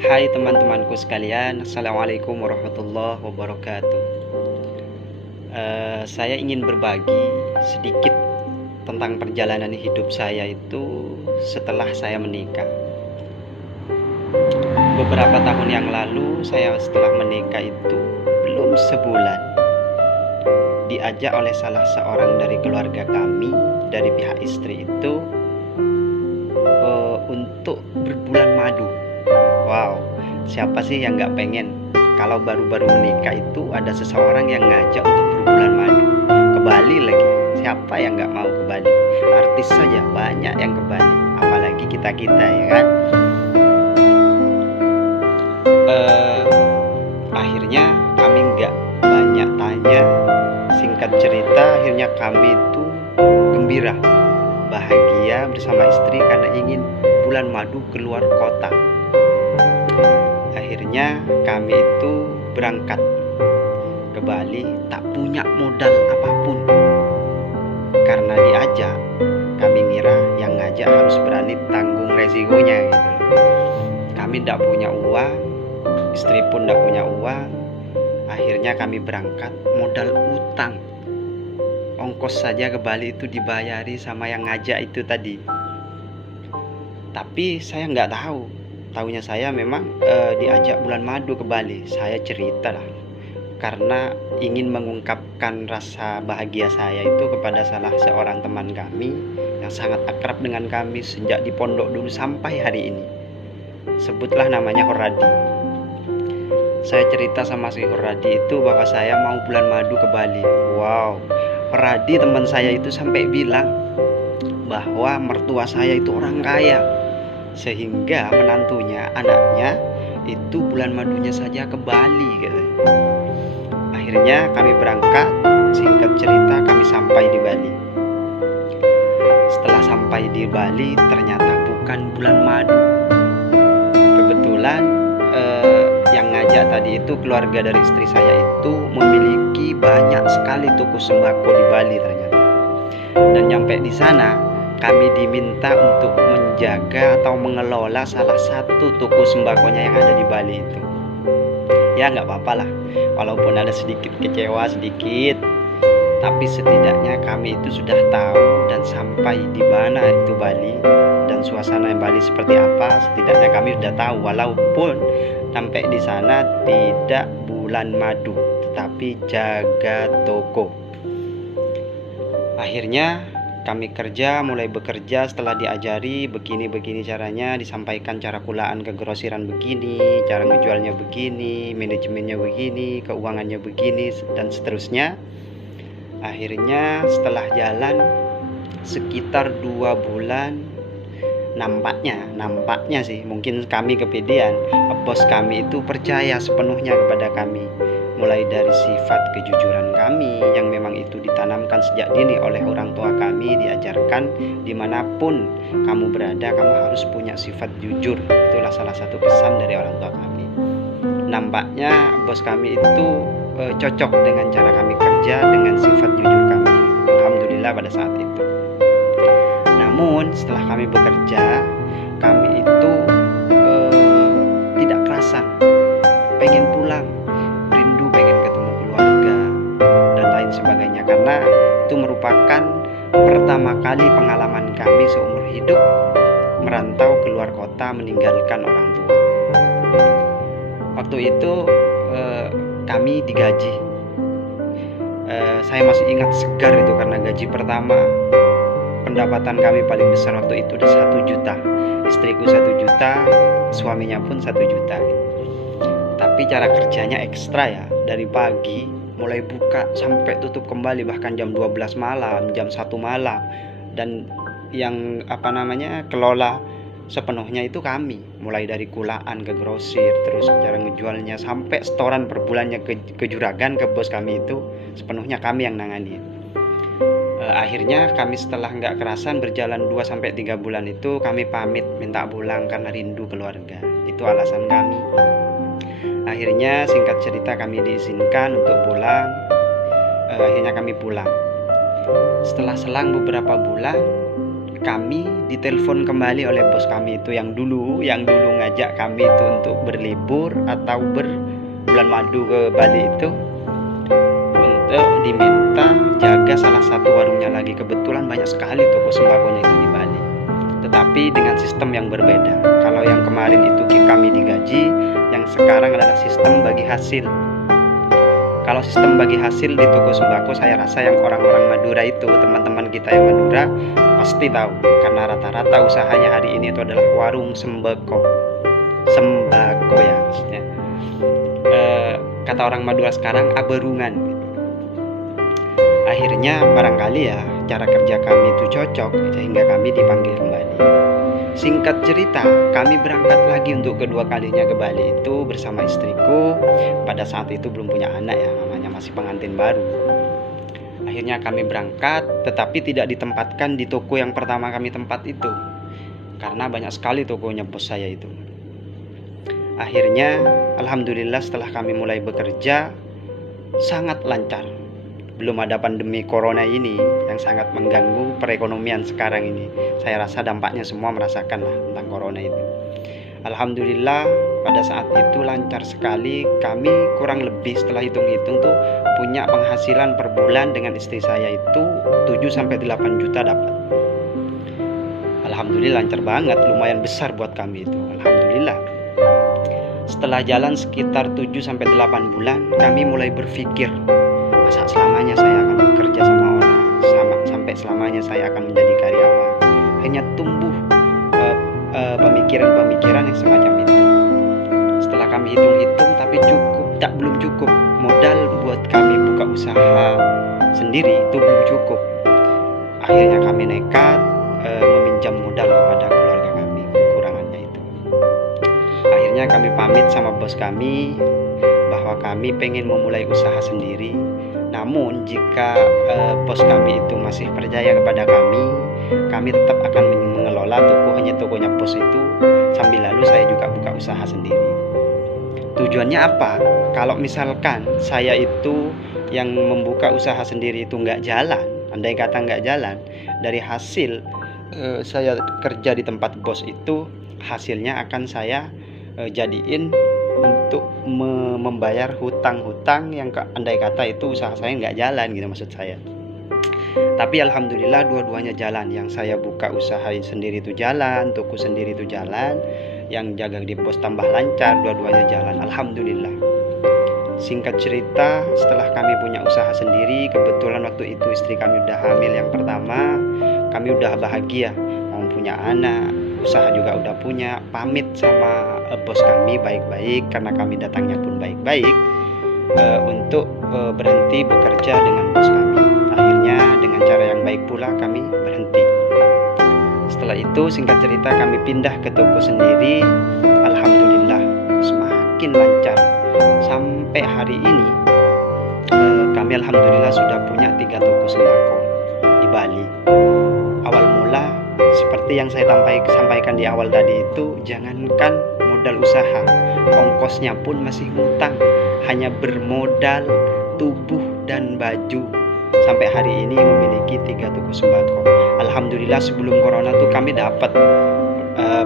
Hai teman-temanku sekalian, Assalamualaikum warahmatullahi wabarakatuh. Saya ingin berbagi sedikit tentang perjalanan hidup saya itu setelah saya menikah. Beberapa tahun yang lalu, saya setelah menikah itu belum sebulan diajak oleh salah seorang dari keluarga kami, dari pihak istri itu, untuk berbulan madu. Wow, siapa sih yang nggak pengen kalau baru-baru menikah itu ada seseorang yang ngajak untuk berbulan madu ke Bali lagi? Siapa yang nggak mau ke Bali? Artis saja banyak yang ke Bali, apalagi kita-kita, ya kan? Akhirnya kami nggak banyak tanya, singkat cerita akhirnya kami itu gembira, bahagia bersama istri karena ingin bulan madu keluar kota. Akhirnya kami itu berangkat ke Bali, tak punya modal apapun. Karena diajak, kami ngira yang ngajak harus berani tanggung resikonya gitu. Kami tidak punya uang, istri pun tidak punya uang. Akhirnya kami berangkat modal utang. Ongkos saja ke Bali itu dibayari sama yang ngajak itu tadi. Tapi saya nggak tahu. Tahunya saya memang diajak bulan madu ke Bali. Saya cerita lah, karena ingin mengungkapkan rasa bahagia saya itu kepada salah seorang teman kami yang sangat akrab dengan kami sejak di pondok dulu sampai hari ini. Sebutlah namanya Horadi. Saya cerita sama si Horadi itu bahwa saya mau bulan madu ke Bali. Wow, Horadi teman saya itu sampai bilang bahwa mertua saya itu orang kaya, sehingga menantunya, anaknya itu bulan madunya saja ke Bali gitu. Akhirnya kami berangkat, singkat cerita kami sampai di Bali. Setelah sampai di Bali ternyata bukan bulan madu. Kebetulan yang ngajak tadi itu keluarga dari istri saya itu memiliki banyak sekali toko sembako di Bali ternyata. Dan nyampe di sana kami diminta untuk menjaga atau mengelola salah satu toko sembakonya yang ada di Bali itu. Ya nggak apa-apa lah, walaupun ada sedikit kecewa sedikit, tapi setidaknya kami itu sudah tahu dan sampai di mana itu Bali dan suasana Bali seperti apa. Setidaknya kami sudah tahu, walaupun sampai di sana tidak bulan madu, tetapi jaga toko. Akhirnya kami mulai bekerja setelah diajari begini-begini caranya, disampaikan cara kulaan ke grosiran begini, cara ngejualnya begini, manajemennya begini, keuangannya begini, dan seterusnya. Akhirnya setelah jalan sekitar 2 bulan, nampaknya sih, mungkin kami kepedean, bos kami itu percaya sepenuhnya kepada kami. Mulai dari sifat kejujuran kami yang memang itu ditanamkan sejak dini oleh orang tua kami, diajarkan dimanapun kamu berada kamu harus punya sifat jujur. Itulah salah satu pesan dari orang tua kami. Nampaknya bos kami itu cocok dengan cara kami kerja, dengan sifat jujur kami. Alhamdulillah pada saat itu. Namun setelah kami bekerja, kami itu tidak kerasan, pengen pulang, pengen ketemu keluarga dan lain sebagainya, karena itu merupakan pertama kali pengalaman kami seumur hidup merantau keluar kota meninggalkan orang tua. Waktu itu kami digaji. Saya masih ingat segar itu karena gaji pertama. Pendapatan kami paling besar waktu itu 1 juta. Istriku 1 juta, suaminya pun 1 juta. Tapi cara kerjanya ekstra ya, dari pagi mulai buka sampai tutup kembali, bahkan jam 12 malam, jam 1 malam. Dan yang kelola sepenuhnya itu kami, mulai dari kulaan ke grosir, terus cara ngejualnya sampai setoran per bulannya ke juragan, ke bos kami itu sepenuhnya kami yang nangani. Akhirnya kami setelah nggak kerasan berjalan 2-3 bulan itu kami pamit minta pulang karena rindu keluarga. Itu alasan kami. Akhirnya singkat cerita kami diizinkan untuk pulang. Akhirnya kami pulang. Setelah selang beberapa bulan kami ditelepon kembali oleh bos kami itu yang dulu ngajak kami itu untuk berlibur atau berbulan madu ke Bali itu, untuk diminta jaga salah satu warungnya lagi. Kebetulan banyak sekali toko sembakonya itu di Bali, tetapi dengan sistem yang berbeda. Kalau yang kemarin itu kami digaji, yang sekarang adalah sistem bagi hasil. Kalau sistem bagi hasil di toko sembako, saya rasa yang orang-orang Madura itu, teman-teman kita yang Madura pasti tahu, karena rata-rata usahanya hari ini itu adalah warung sembako ya maksudnya. Kata orang Madura sekarang aberungan. Akhirnya barangkali ya cara kerja kami itu cocok sehingga kami dipanggil kembali. Singkat cerita, kami berangkat lagi untuk kedua kalinya ke Bali itu bersama istriku. Pada saat itu belum punya anak ya, namanya masih pengantin baru. Akhirnya kami berangkat, tetapi tidak ditempatkan di toko yang pertama kami tempat itu, karena banyak sekali tokonya bos saya itu. Akhirnya alhamdulillah setelah kami mulai bekerja sangat lancar. Belum ada pandemi corona ini yang sangat mengganggu perekonomian sekarang ini. Saya rasa dampaknya semua merasakan lah tentang corona itu. Alhamdulillah pada saat itu lancar sekali. Kami kurang lebih setelah hitung-hitung tuh punya penghasilan per bulan dengan istri saya itu 7-8 juta dapat. Alhamdulillah lancar banget, lumayan besar buat kami itu. Alhamdulillah. Setelah jalan sekitar 7-8 bulan, kami mulai berpikir, masa selamanya saya akan bekerja sama orang, sampai selamanya saya akan menjadi karyawan. Hanya tumbuh pemikiran-pemikiran yang semacam itu. Setelah kami hitung-hitung, tapi belum cukup modal buat kami buka usaha sendiri, itu belum cukup. Akhirnya kami nekat meminjam modal kepada keluarga kami, kekurangannya itu. Akhirnya kami pamit sama bos kami bahwa kami pengen memulai usaha sendiri. Namun jika bos kami itu masih percaya kepada kami tetap akan mengelola tokonya bos itu, sambil lalu saya juga buka usaha sendiri. Tujuannya apa? Kalau misalkan saya itu yang membuka usaha sendiri itu nggak jalan, andai kata nggak jalan, dari hasil saya kerja di tempat bos itu, hasilnya akan saya jadiin untuk membayar hutang-hutang yang andai kata itu usaha saya nggak jalan gitu maksud saya. Tapi alhamdulillah dua-duanya jalan. Yang saya buka usaha sendiri itu jalan, toko sendiri itu jalan, yang jaga di pos tambah lancar, dua-duanya jalan, alhamdulillah. Singkat cerita, setelah kami punya usaha sendiri, kebetulan waktu itu istri kami udah hamil yang pertama, kami udah bahagia mau punya anak, usaha juga udah punya. Pamit sama bos kami baik-baik, karena kami datangnya pun baik-baik, untuk berhenti bekerja dengan bos kami. Akhirnya dengan cara yang baik pula kami berhenti. Setelah itu singkat cerita kami pindah ke toko sendiri. Alhamdulillah semakin lancar. Sampai hari ini kami alhamdulillah sudah punya 3 toko sembako di Bali. Awal mula seperti yang saya sampaikan di awal tadi itu, jangankan modal usaha, ongkosnya pun masih ngutang, hanya bermodal tubuh dan baju. Sampai hari ini memiliki 3 toko sembako. Alhamdulillah sebelum corona tuh kami dapat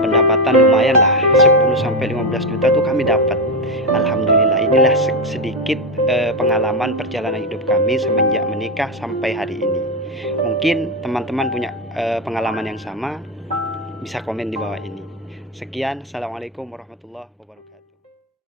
pendapatan lumayan lah, 10-15 juta tuh kami dapat. Alhamdulillah, inilah sedikit pengalaman perjalanan hidup kami semenjak menikah sampai hari ini. Mungkin teman-teman punya pengalaman yang sama, bisa komen di bawah ini. Sekian, assalamualaikum warahmatullahi wabarakatuh.